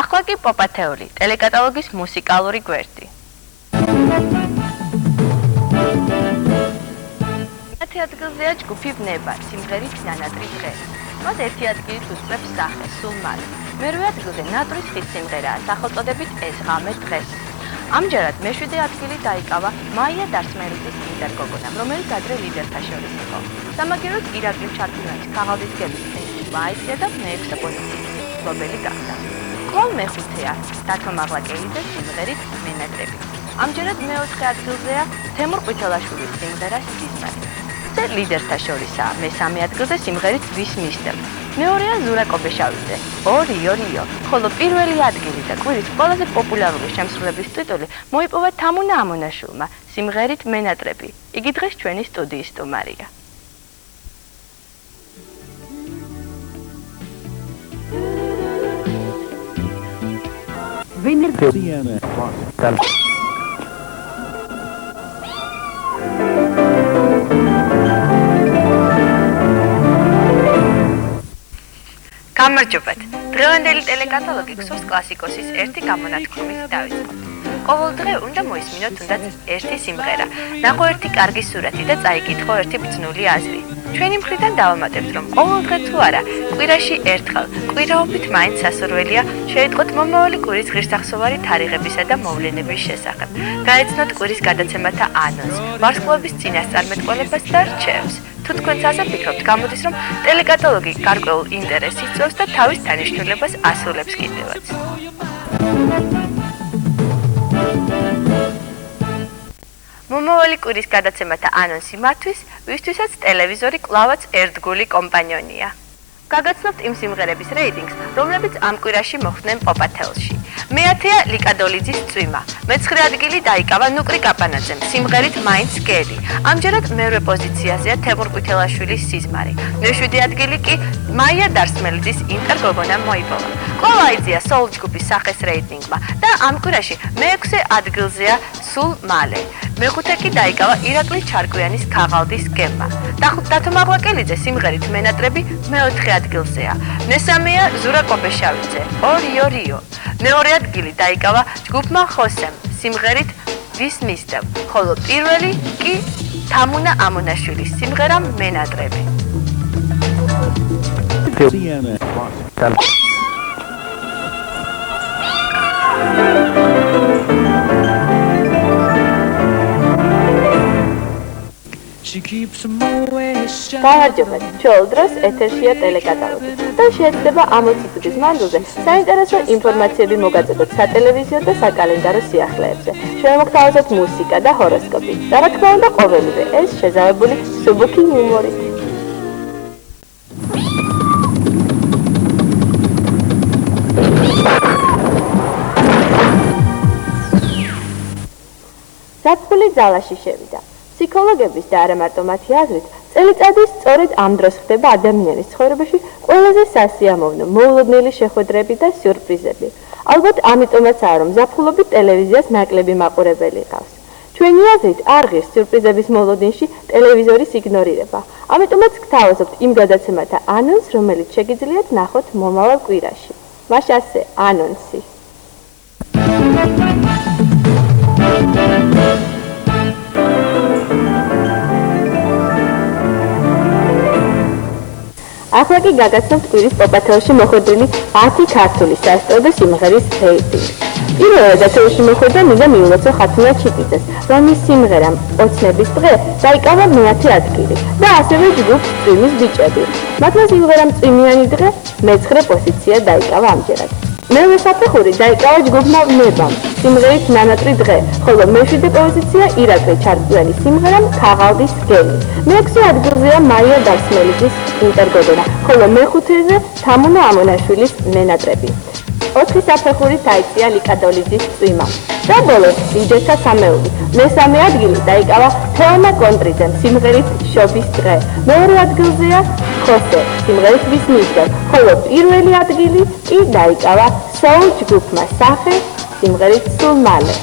ახლა კი პოპათეული, ტელეკატალოგის მუსიკალური გვერდი. მათი ადგილზეა ჯგუფი ბნება, სიმღერით ნანატრი დღე. მას ერთი ადგილით უსწრებს სახე, სულ მალე. მერვე ადგილზე ნატრის ხის სიმღერაა, სახელწოდებით ეს ღამე დღეს. ამჯერად მეშვიდე ადგილი დაიკავა მაია დარსმელიძის ინტერგოგონამ, რომელიც ადრე ლიდერთა შორის იყო. სამაგიეროდ ირაკლი ჩარკვიანის ქაღალდის გემის პრინციპი აიწია და მეექვსე პოზიციის მფლობელი გახდა. კვლავ მეხუთეა დათო მაღლაკელიძეს სიმღერით მენატრები. ამჯერად მეოთხე ადგილზეა თემურ ყვითელაშვილის სიმღერა სიზმარი. ეს ლიდერთა შორისაა, მესამე ადგილზე სიმღერით ვის მისდევ. მეორეა ზურა კობეშავიძე, ორიო რიო, ხოლო პირველი ადგილი და კვირის ყველაზე პოპულარული შემსრულებლის ტიტული მოიპოვა თამუნა ამონაშვილმა, სიმღერით მენატრები. იგი დღეს ჩვენი სტუდიის სტუმარია. გამარჯობათ. დღევანდელი ტელეკატალოგი ქსოვს კლასიკოსის ერთი გამონათქვამით დავიწყოთ. ყოველ დღე უნდა მოისმინოთ თუნდაც ერთი სიმღერა, ნახო ერთი კარგი სურათი და წაიკითხო ერთი ბრძნული აზრი. ჩვენი მხრიდან დავამატებთ, რომ ყოველ დღე თუ არა, კვირაში ერთხელ, კვირაობით მაინც სასურველია შეიტყოთ მომავალი კვირის ღირსახსოვარი თარიღებისა და მოვლენების შესახებ. გაეცნოთ კვირის გადაცემათა ანონსს, ვარსკვლავების წინასწარმეტყველებას და რჩევებს. თუ თქვენც ასე ფიქრობთ, გამოდის, რომ ტელეკატალოგი გარკვეულ ინტერესს იწვევს და თავის დანიშნულებას ასრულებს კიდევაც. მომავალი კვირის გადაცემათა ანონსი მათთვის, ვისთვისაც ტელევიზორი კვლავაც ერთგული კომპანიონია. გაგაცნობთ იმ სიმღერების რეიტინგს, რომლებიც ამ კვირაში მოხვდნენ პოპათელში. მეათეა ლიკა დოლიძის წვიმა. მეცხრე ადგილი დაიკავა ნუკრი კაპანაძემ, სიმღერით მაინც გელი. ამჯერად მერვე პოზიციაზეა თემურ ყვითელაშვილის სიზმარი. მეშვიდე ადგილი კი მაია დარსმელიძის ინტერგოგონამ მოიპოვა. კვლავ აიწია soul ჯგუფის სახეს რეიტინგმა და ამ კვირაში მეექვსე ადგილზეა სულ მალე. მეხუთე კი დაიკავა ირაკლი ჩარკვიანის ქაღალდის გემმა. დათო მაღლაკელიძე სიმღერით მენატრები მეოთხე ადგილზეა. მესამეა ზურა კობეშავიძე, ორიო რიო. მეორე ადგილი დაიკავა ჯგუფმა ხოსემ, სიმღერით ვის მისდევ, ხოლო პირველი კი თამუნა ამონაშვილის სიმღერა მენატრები. გამარჯობათ, ჩვეულ დროს ეთერშია ტელეკატალოგი და შეეცდება 60 წუთის მანძილზე საინტერესო ინფორმაციები მოგაწოდოთ სატელევიზიო და საკალენდარო სიახლეებზე. შევამოგთავაზოთ მუსიკა და ჰოროსკოპი. და რა თქმა უნდა, ყოველივე ეს შეზავებული სუბუქი იუმორით. ზაფხული ძალაში შევიდა. ფსიქოლოგების და არა მარტო მათი აზრით, წელიწადის სწორედ ამ დროს ხდება ადამიანის ცხოვრებაში ყველაზე სასიამოვნო, მოულოდნელი შეხვედრები და სიურპრიზები. ალბათ ამიტომაცაა, რომ ზაფხულობით ტელევიზიას ნაკლები მაყურებელი ყავს. ჩვენი აზრით, არ ღირს სიურპრიზების მოლოდინში ტელევიზორის იგნორირება. ამიტომაც გთავაზობთ იმ გადაცემათა ანონსს, რომელიც შეგიძლიათ ნახოთ მომავალ კვირაში. მაშ ასე, ანონსი. ახლა კი გაგაცნობთ კვირის პოპათელში მოხვედრილი 10 ქართული სასტრო სიმღერის რეიტინგი. პირველად ეთერში მოხვდა მიზა მიულოცო ხათუნა ჩიტიძეს, რომლის სიმღერამ ოცნების დღე დაიკავა მეათე ადგილი და ასევე ჯგუფ წვიმის ბიჭები. მათმა სიმღერამ წვიმიანი დღე მეცხრე პოზიცია დაიკავა ამჯერად. მერვე საფეხური დაიკავა ჯგუფმა ნებამ, სიმღერით ნანატრი დღე, ხოლო მეშვიდე პოზიცია ირაკლი ჩარკვიანის სიმღერამ ქაღალდის გემი. მეექვსე ადგილზეა მაია დარსმელიძის ინტერგოგონა, ხოლო მეხუთეზე თამუნა ამონაშვილის მენატრები. 4 საფეხური დაიწია ლიკა დოლიძის წვიმა. და ბოლოს ლიდერთა სამეული. მესამე ადგილი დაიკავა თეონა კონტრიძემ, სიმღერით შობის დღე. მეორე ადგილზეა ხოსე, სიმღერით ვის მისდევ, ხოლო პირველი ადგილი კი დაიკავა soul ჯგუფმა სახე, სიმღერით სულ მალე.